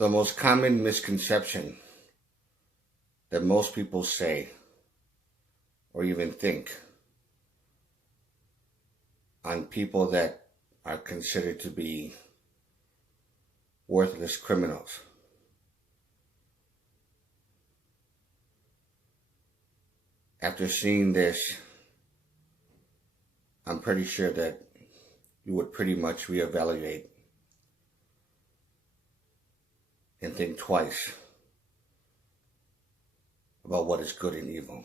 The most common misconception that most people say or even think on people that are considered to be worthless criminals. After seeing this, I'm pretty sure that you would pretty much reevaluate and think twice about what is good and evil.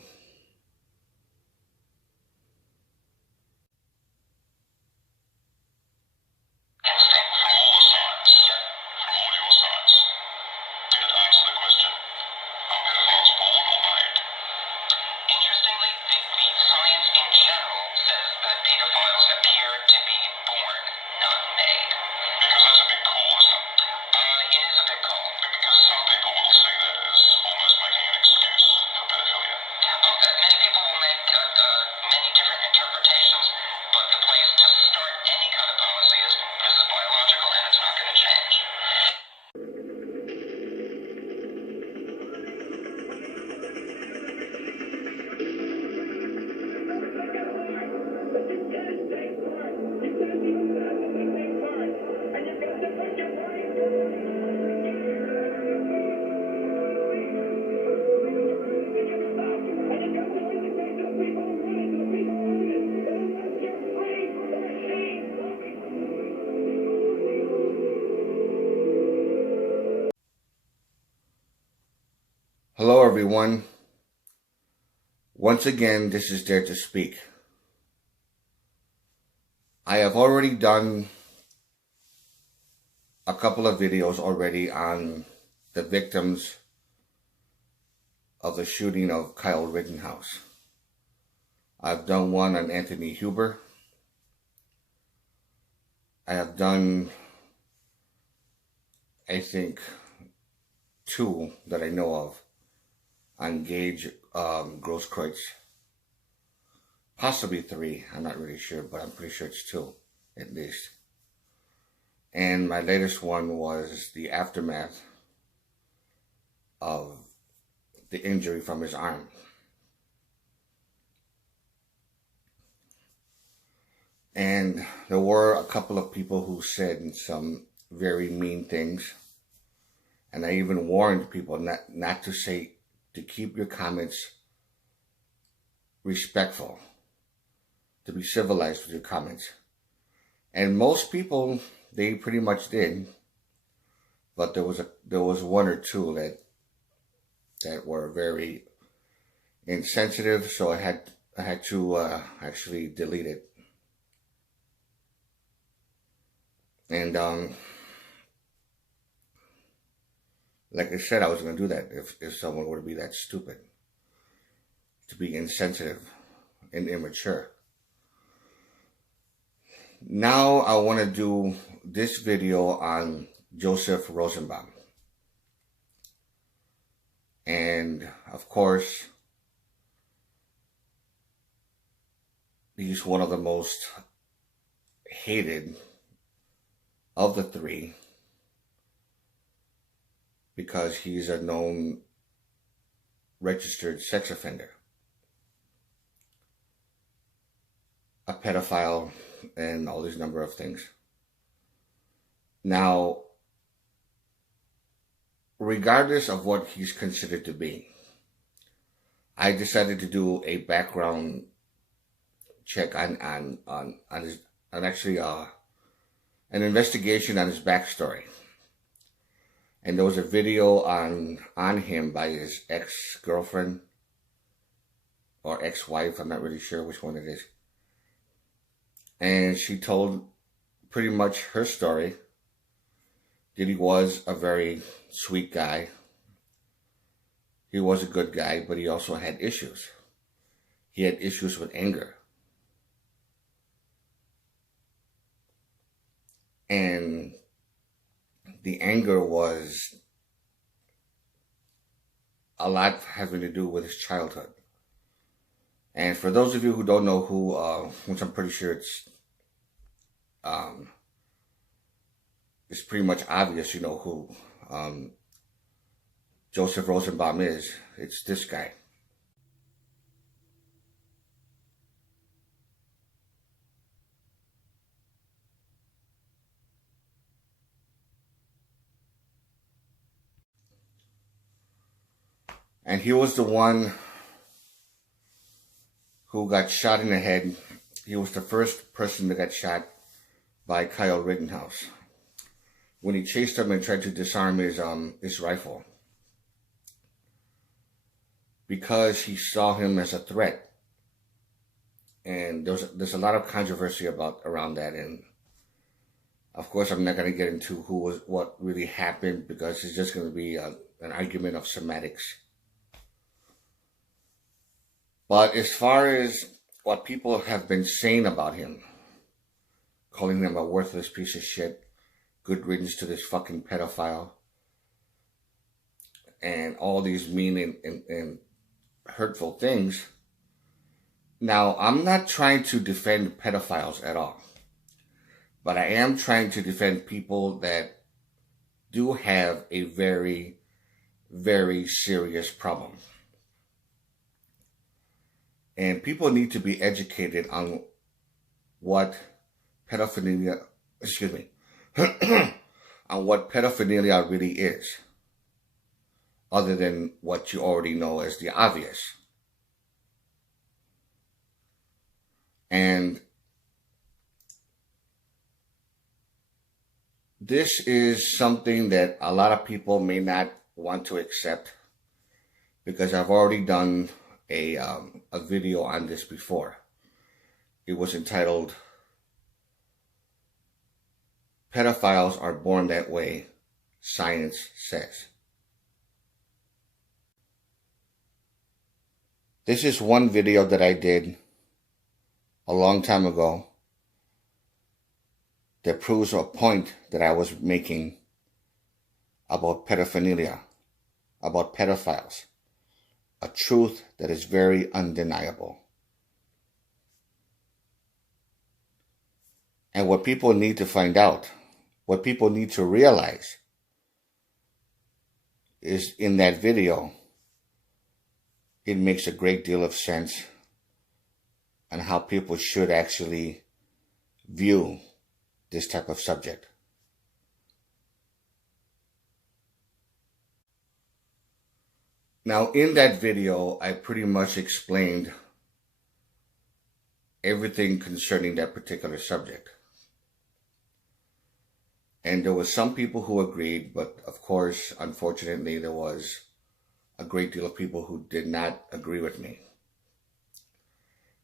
Hello everyone. Once again, this is Dare to Speak. I have already done a couple of videos already on the victims of the shooting of Kyle Rittenhouse. I've done one on Anthony Huber. I have done, I think, two that I know of on Gage Grosskreutz. Possibly three, I'm not really sure, but I'm pretty sure it's two, at least. And my latest one was the aftermath of the injury from his arm. And there were a couple of people who said some very mean things. And I even warned people not to say, to keep your comments respectful, to be civilized with your comments. And most people, they pretty much did, but there was one or two that were very insensitive, so I had to actually delete it. And like I said, I was going to do that if someone were to be that stupid, to be insensitive and immature. Now I want to do this video on Joseph Rosenbaum. And of course, he's one of the most hated of the three, because he's a known registered sex offender, a pedophile, and all these number of things. Now, regardless of what he's considered to be, I decided to do a background check on an investigation on his backstory. And there was a video on him by his ex-girlfriend or ex-wife, I'm not really sure which one it is. And she told pretty much her story, that he was a very sweet guy. He was a good guy, but he also had issues. He had issues with anger. And the anger was a lot having to do with his childhood. And for those of you who don't know who, which I'm pretty sure it's pretty much obvious, you know who Joseph Rosenbaum is. It's this guy. And he was the one who got shot in the head. He was the first person that got shot by Kyle Rittenhouse when he chased him and tried to disarm his rifle, because he saw him as a threat. And there's a lot of controversy around that, and of course I'm not going to get into what really happened, because it's just going to be an argument of semantics. But as far as what people have been saying about him, calling him a worthless piece of shit, good riddance to this fucking pedophile, and all these mean and hurtful things. Now, I'm not trying to defend pedophiles at all, but I am trying to defend people that do have a very, very serious problem. And people need to be educated on what pedophilia, on what pedophilia really is, other than what you already know as the obvious. And this is something that a lot of people may not want to accept, because I've already done a video on this before. It was entitled, "Pedophiles Are Born That Way, Science Says." This is one video that I did a long time ago that proves a point that I was making about pedophilia, about pedophiles. A truth that is very undeniable. And what people need to find out, what people need to realize, is in that video, it makes a great deal of sense on how people should actually view this type of subject. Now, in that video, I pretty much explained everything concerning that particular subject. And there was some people who agreed, but of course, unfortunately, there was a great deal of people who did not agree with me.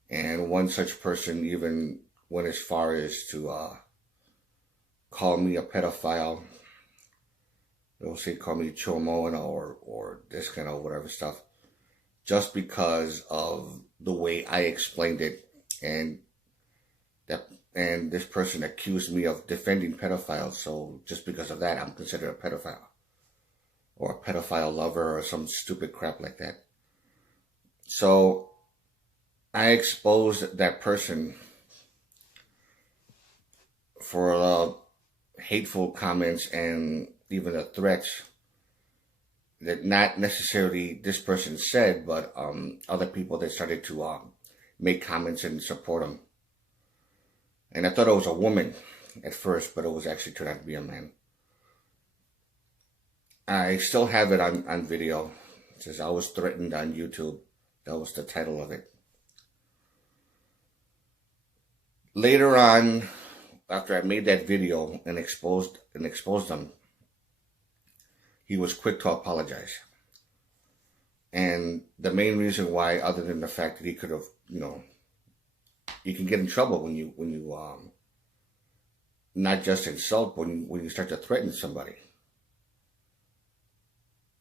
And one such person even went as far as to call me a pedophile. They'll say, call me chomo, or this kind of whatever stuff, just because of the way I explained it. And this person accused me of defending pedophiles. So just because of that, I'm considered a pedophile, or a pedophile lover, or some stupid crap like that. So I exposed that person for hateful comments and even the threats that not necessarily this person said, but other people that started to make comments and support him. And I thought it was a woman at first, but it was actually turned out to be a man. I still have it on video. It says, "I was threatened on YouTube." That was the title of it. Later on, after I made that video and exposed them, he was quick to apologize. And the main reason why, other than the fact that he could have, you can get in trouble when you not just insult, but when you start to threaten somebody.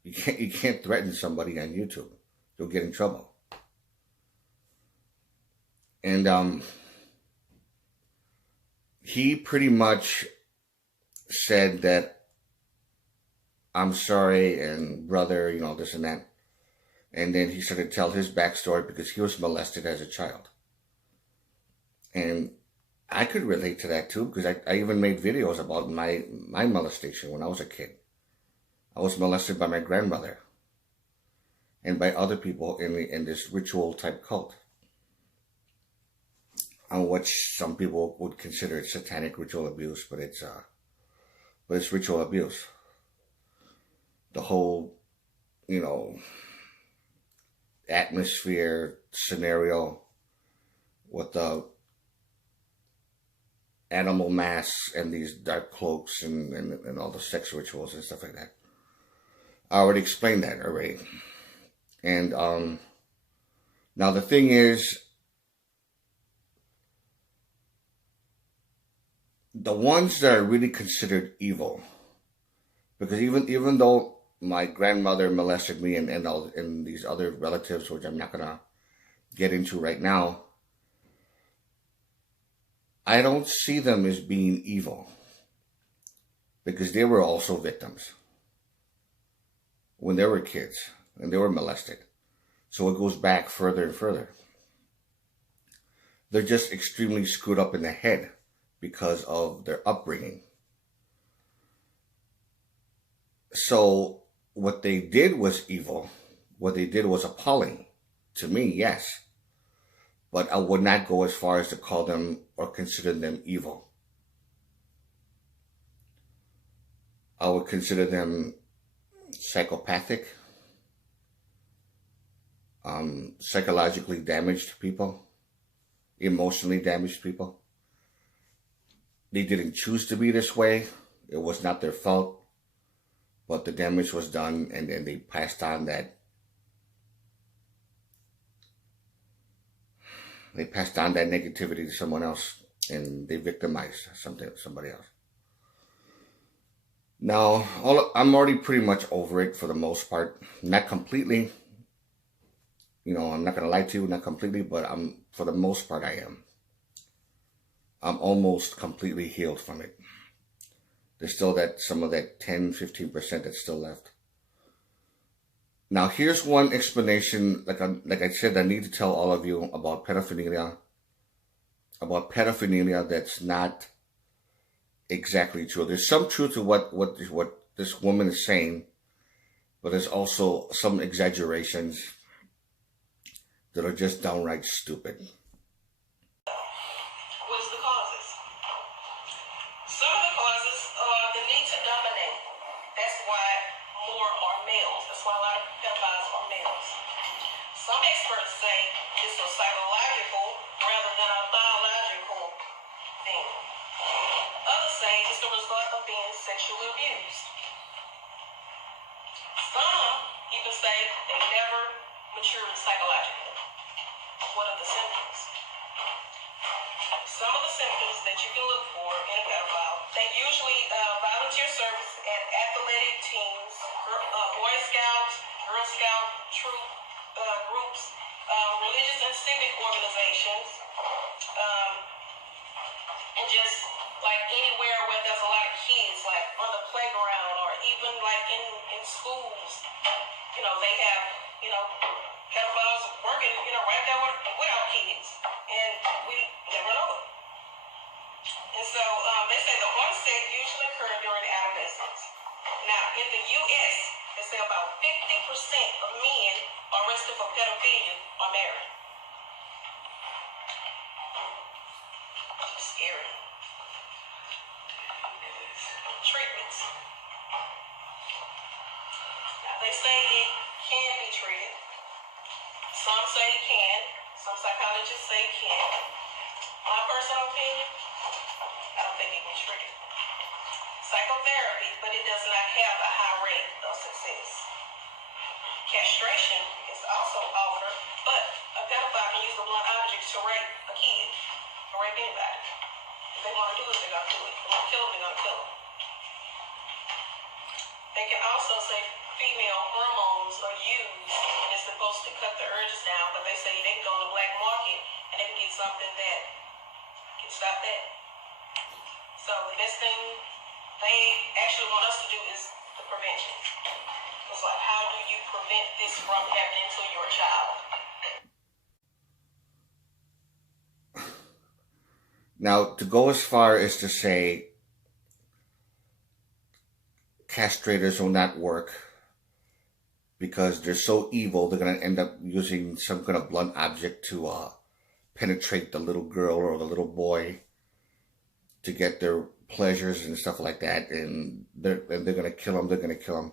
You can't threaten somebody on YouTube. You'll get in trouble. And he pretty much said that, "I'm sorry," and "brother," this and that. And then he started to tell his backstory, because he was molested as a child. And I could relate to that too, because I even made videos about my molestation when I was a kid. I was molested by my grandmother and by other people in this ritual type cult, on which some people would consider it satanic ritual abuse, but it's ritual abuse. The whole, atmosphere scenario with the animal masks and these dark cloaks and all the sex rituals and stuff like that. I already explained that already. And now the thing is, the ones that are really considered evil, because even though my grandmother molested me and these other relatives, which I'm not gonna get into right now, I don't see them as being evil, because they were also victims when they were kids and they were molested. So it goes back further and further. They're just extremely screwed up in the head because of their upbringing. So what they did was evil. What they did was appalling. To me, yes. But I would not go as far as to call them or consider them evil. I would consider them psychopathic, psychologically damaged people, emotionally damaged people. They didn't choose to be this way. It was not their fault, but the damage was done, and then they passed on that. They passed on that negativity to someone else, and they victimized somebody else. Now, I'm already pretty much over it for the most part. Not completely. I'm not going to lie to you, not completely, but for the most part, I am. I'm almost completely healed from it. There's still some of that 10, 15% that's still left. Now, here's one explanation, like I said, I need to tell all of you about pedophilia. About pedophilia that's not exactly true. There's some truth to what this woman is saying, but there's also some exaggerations that are just downright stupid. What's the causes? Some of the causes are the need to dominate. That's why more are males. That's why a lot of pedophiles are males. Some experts say it's a psychological rather than a biological thing. Others say it's the result of being sexually abused. Some even say they never matured psychologically. What are the symptoms? Some of the symptoms that you can look for in a pedophile, they usually volunteer service at athletic teams, Boy Scouts, Girl Scout troop groups, religious and civic organizations, and just like anywhere where there's a lot of kids, like on the playground or even like in schools, they have, pedophiles working, right there with our kids, and we never know it. And so they say the onset usually occurs during adolescence. Now, in the U.S., they say about 50% of men arrested for pedophilia are married. Scary. Treatments. Now, they say it can be treated. Some say it can. Some psychologists say it can. My personal opinion, I don't think it can be treated. Psychotherapy, but it does not have a high rate of success. Castration is also offered, but a pedophile can use a blunt object to rape a kid or rape anybody. If they want to do it, they're going to do it. If they want to kill them, they're going to kill them. They can also say female hormones are used and it's supposed to cut the urges down, but they say they can go on the black market and they can get something that can stop that. So the best thing they actually want us to do is the prevention. It's like, how do you prevent this from happening to your child? Now, to go as far as to say castrators will not work because they're so evil, they're going to end up using some kind of blunt object to penetrate the little girl or the little boy to get their pleasures and stuff like that. And they're going to kill them. They're going to kill them.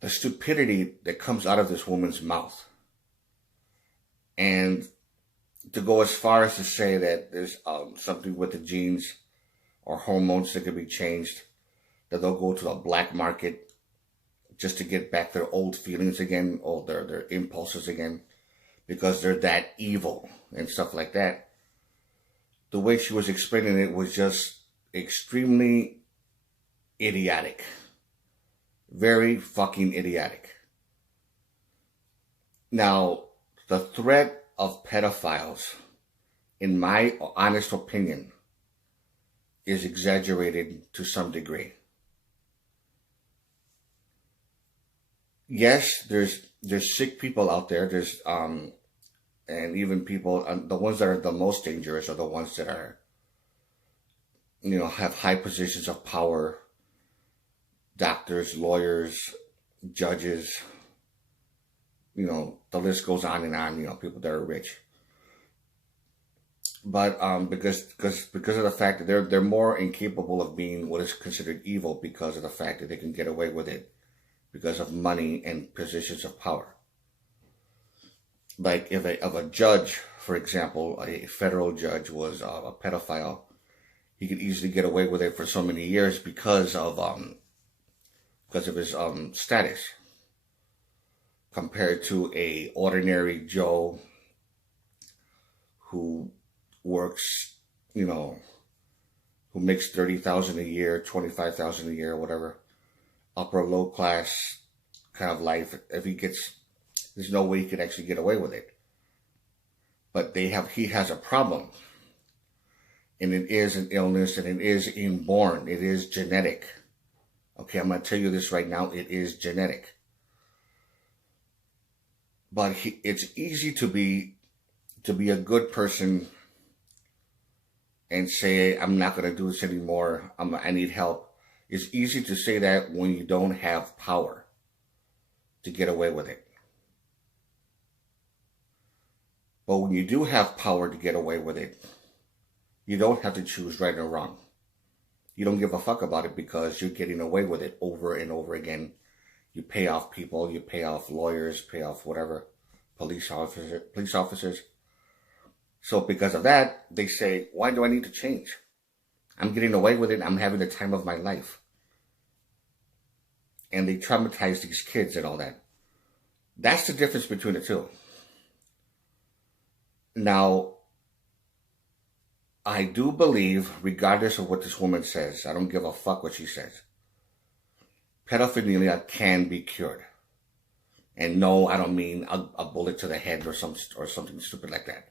The stupidity that comes out of this woman's mouth. And to go as far as to say that there's something with the genes or hormones that can be changed, that they'll go to the black market just to get back their old feelings again, or their impulses again, because they're that evil and stuff like that. The way she was explaining it was just extremely idiotic. Very fucking idiotic. Now, the threat of pedophiles, in my honest opinion, is exaggerated to some degree. Yes, there's sick people out there. There's and even people, the ones that are the most dangerous are the ones that are, have high positions of power. Doctors, lawyers, judges, the list goes on and on. People that are rich. But because of the fact that they're more incapable of being what is considered evil, because of the fact that they can get away with it because of money and positions of power. Like if a judge, for example, a federal judge was a pedophile, he could easily get away with it for so many years because of his status, compared to a ordinary Joe who works, who makes $30,000 a year, $25,000 a year, whatever, upper low class kind of life. If he gets, there's no way he could actually get away with it. But he has a problem, and it is an illness, and it is inborn. It is genetic. Okay, I'm going to tell you this right now. It is genetic. But it's easy to be a good person and say, I'm not going to do this anymore. I need help. It's easy to say that when you don't have power to get away with it. But when you do have power to get away with it, you don't have to choose right or wrong. You don't give a fuck about it because you're getting away with it over and over again. You pay off people, you pay off lawyers, pay off whatever, police officers. So because of that, they say, why do I need to change? I'm getting away with it. I'm having the time of my life. And they traumatize these kids and all that. That's the difference between the two. Now, I do believe, regardless of what this woman says, I don't give a fuck what she says, pedophilia can be cured. And no, I don't mean a bullet to the head or something stupid like that,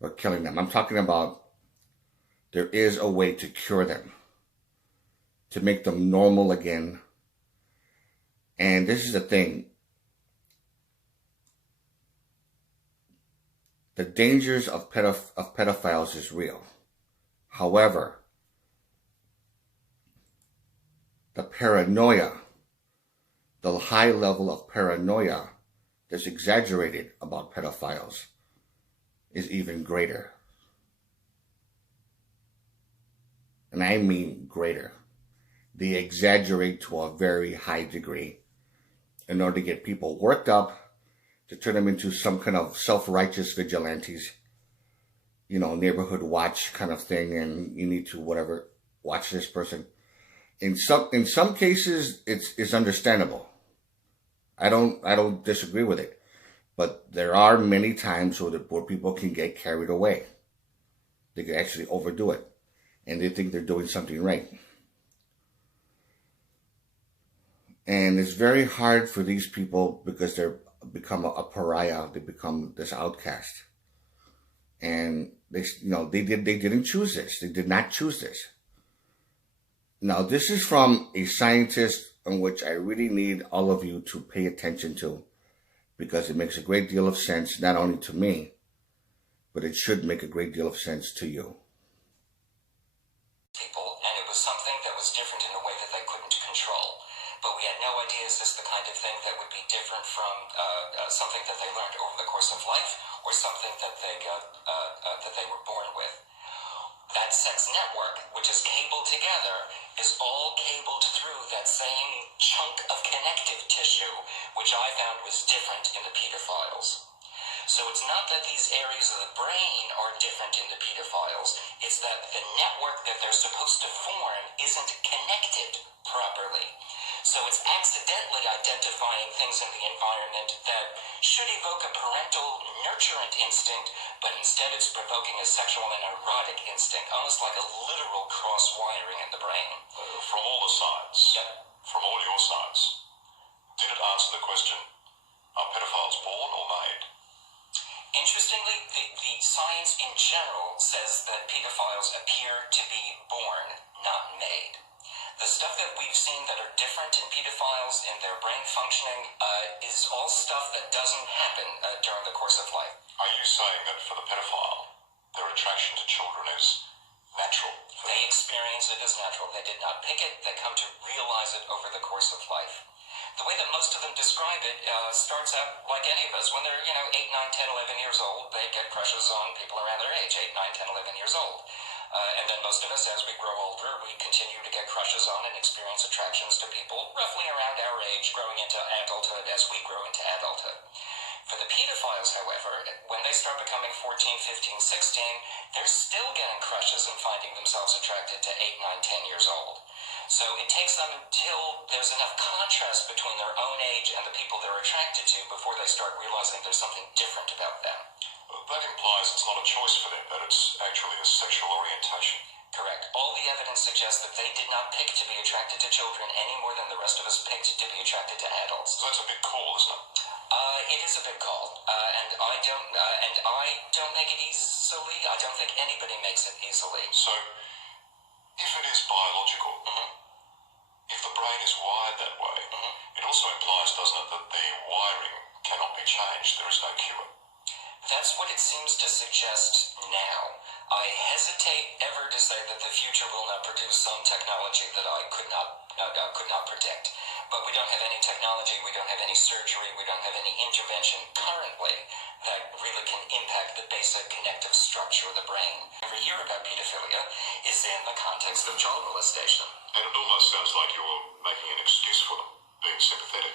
or killing them. I'm talking about there is a way to cure them, to make them normal again. And this is the thing. The dangers of pedophiles is real. However, the paranoia, the high level of paranoia that's exaggerated about pedophiles is even greater. And I mean greater. They exaggerate to a very high degree in order to get people worked up, to turn them into some kind of self-righteous vigilantes, neighborhood watch kind of thing, and you need to watch this person. In some cases, it's understandable. I don't disagree with it, but there are many times where people can get carried away. They can actually overdo it, and they think they're doing something right. And it's very hard for these people because they're become a pariah. They become this outcast, and they didn't choose this. They did not choose this. Now, this is from a scientist in which I really need all of you to pay attention to, because it makes a great deal of sense, not only to me, but it should make a great deal of sense to you. People, and it was something that was different. different in a way that they couldn't control. But we had no idea, is this the kind of thing that would be different from something that they learned over the course of life, or something that they were born with? That sex network, which is cabled together, is all cabled through that same chunk of connective tissue, which I found was different in the pedophiles. So it's not that these areas of the brain are different in the pedophiles, it's that the network that they're supposed to form isn't connected properly. So it's accidentally identifying things in the environment that should evoke a parental nurturant instinct, but instead it's provoking a sexual and erotic instinct, almost like a literal cross-wiring in the brain. From all the sides, from all your sides, did it answer the question, are pedophiles born or made? Interestingly, the science in general says that pedophiles appear to be born, not made. The stuff that we've seen that are different in pedophiles in their brain functioning is all stuff that doesn't happen during the course of life. Are you saying that for the pedophile, their attraction to children is natural? They experience it as natural. They did not pick it. They come to realize it over the course of life. The way that most of them describe it starts out like any of us. When they're, 8, 9, 10, 11 years old, they get crushes on people around their age, 8, 9, 10, 11 years old. And then most of us, as we grow older, we continue to get crushes on and experience attractions to people roughly around our age, growing into adulthood as we grow into adulthood. For the pedophiles, however, when they start becoming 14, 15, 16, they're still getting crushes and finding themselves attracted to 8, 9, 10 years old. So it takes them until there's enough contrast between their own age and the people they're attracted to before they start realizing there's something different about them. That implies it's not a choice for them, that it's actually a sexual orientation. Correct. All the evidence suggests that they did not pick to be attracted to children any more than the rest of us picked to be attracted to adults. So that's a big call, isn't it? It is a big call, and I don't make it easily. I don't think anybody makes it easily. So, if it is biological, if the brain is wired that way, it also implies, doesn't it, that the wiring cannot be changed. There is no cure. That's what it seems to suggest now. I hesitate ever to say that the future will not produce some technology that I could not predict. But we don't have any technology, we don't have any surgery, we don't have any intervention currently that really can impact the basic connective structure of the brain. Every hear about pedophilia is in the context of child molestation. And it almost sounds like you're making an excuse for them, being sympathetic.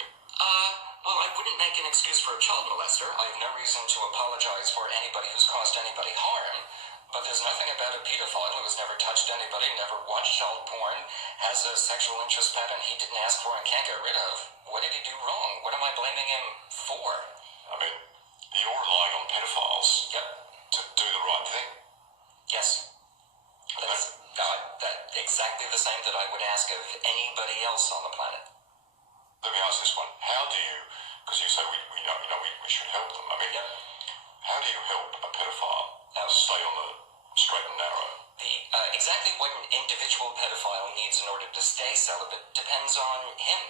Well, I wouldn't make an excuse for a child molester. I have no reason to apologize for anybody who's caused anybody harm. But there's nothing about a pedophile who has never touched anybody, never watched child porn, has a sexual interest pattern he didn't ask for and can't get rid of. What did he do wrong? What am I blaming him for? I mean, you're relying on pedophiles to do the right thing. Yes. That's exactly the same that I would ask of anybody else on the planet. Let me ask this one. How do you, because you say we should help them. I mean, how do you help a pedophile stay on the straight and narrow? Exactly what an individual pedophile needs in order to stay celibate depends on him.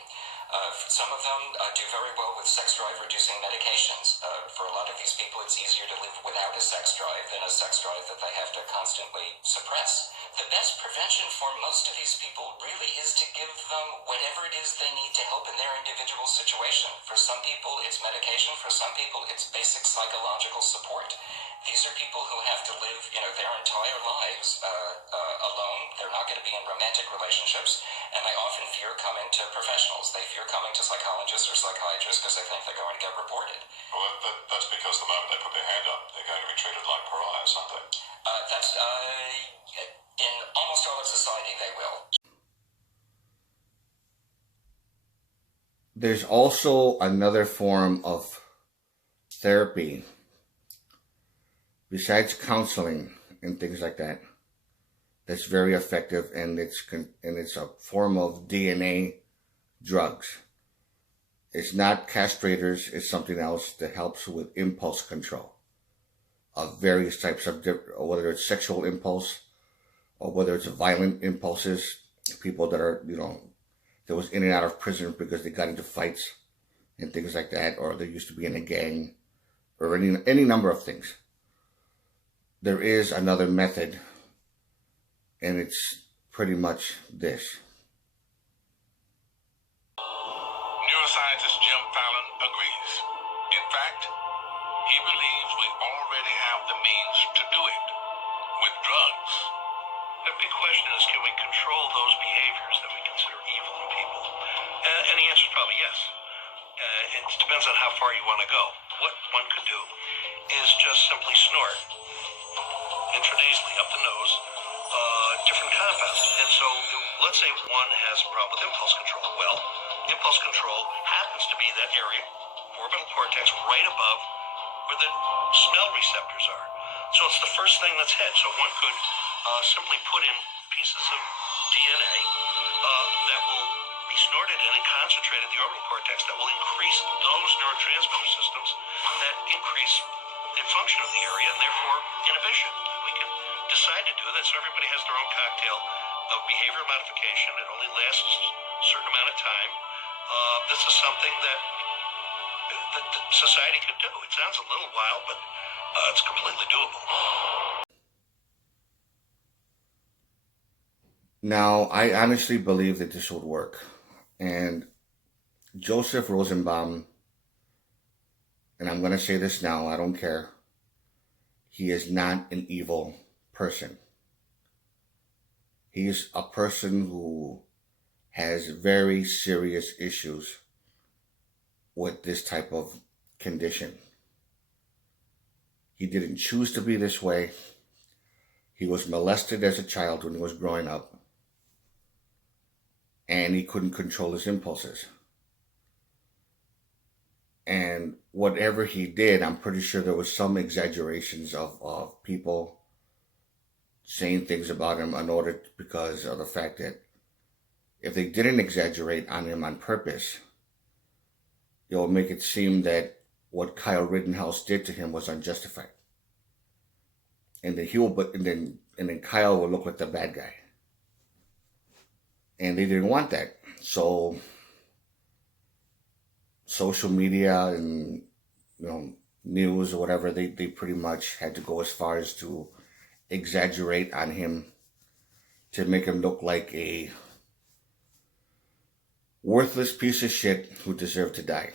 Some of them do very well with sex drive reducing medications. For a lot of these people, it's easier to live without a sex drive than a sex drive that they have to constantly suppress. The best prevention for most of these people really is to give them whatever it is they need to help in their individual situation. For some people, it's medication. For some people, it's basic psychological support. These are people who have to live, their entire lives alone. They're not going to be in romantic relationships, and they often fear coming to professionals. They fear coming to psychologists or psychiatrists because they think they're going to get reported. Well, that's because the moment they put their hand up, they're going to be treated like pariahs, aren't they? In almost all of society, they will. There's also another form of therapy besides counseling and things like that that's very effective, and it's a form of DNA drugs. It's not castrators, it's something else that helps with impulse control of various types of, whether it's sexual impulse or whether it's violent impulses, people that are, that was in and out of prison because they got into fights and things like that, or they used to be in a gang, or any number of things. There is another method, and it's pretty much this. he believes we already have the means to do it with drugs. The big question is, can we control those behaviors that we consider evil in people? And the answer is probably yes. It depends on how far you want to go. What one could do is just simply snort intranasally up the nose different compounds. And so let's say one has a problem with impulse control. Well, impulse control happens to be that area, orbital cortex, right above where the smell receptors are. So it's the first thing that's hit. So one could simply put in pieces of DNA that will be snorted in and concentrated in the orbital cortex that will increase those neurotransmitter systems that increase the function of the area and therefore inhibition. We can decide to do that, so everybody has their own cocktail of behavioral modification. It only lasts a certain amount of time. This is something that society could do. It sounds a little wild, but it's completely doable. Now, I honestly believe that this would work. And Joseph Rosenbaum, and I'm going to say this now, I don't care, he is not an evil person. He's a person who has very serious issues with this type of condition. He didn't choose to be this way. He was molested as a child when he was growing up, and he couldn't control his impulses. And whatever he did, I'm pretty sure there was some exaggerations of people saying things about him because of the fact that if they didn't exaggerate on him on purpose, it will make it seem that what Kyle Rittenhouse did to him was unjustified. And then Kyle will look like the bad guy. And they didn't want that. So social media and news or whatever, they pretty much had to go as far as to exaggerate on him to make him look like a worthless piece of shit who deserved to die.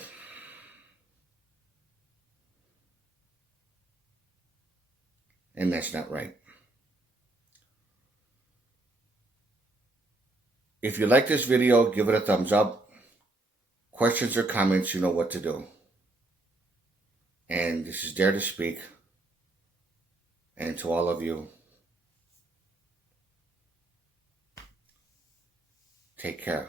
And that's not right. If you like this video, give it a thumbs up. Questions or comments, you know what to do. And this is Dare to Speak. And to all of you, take care.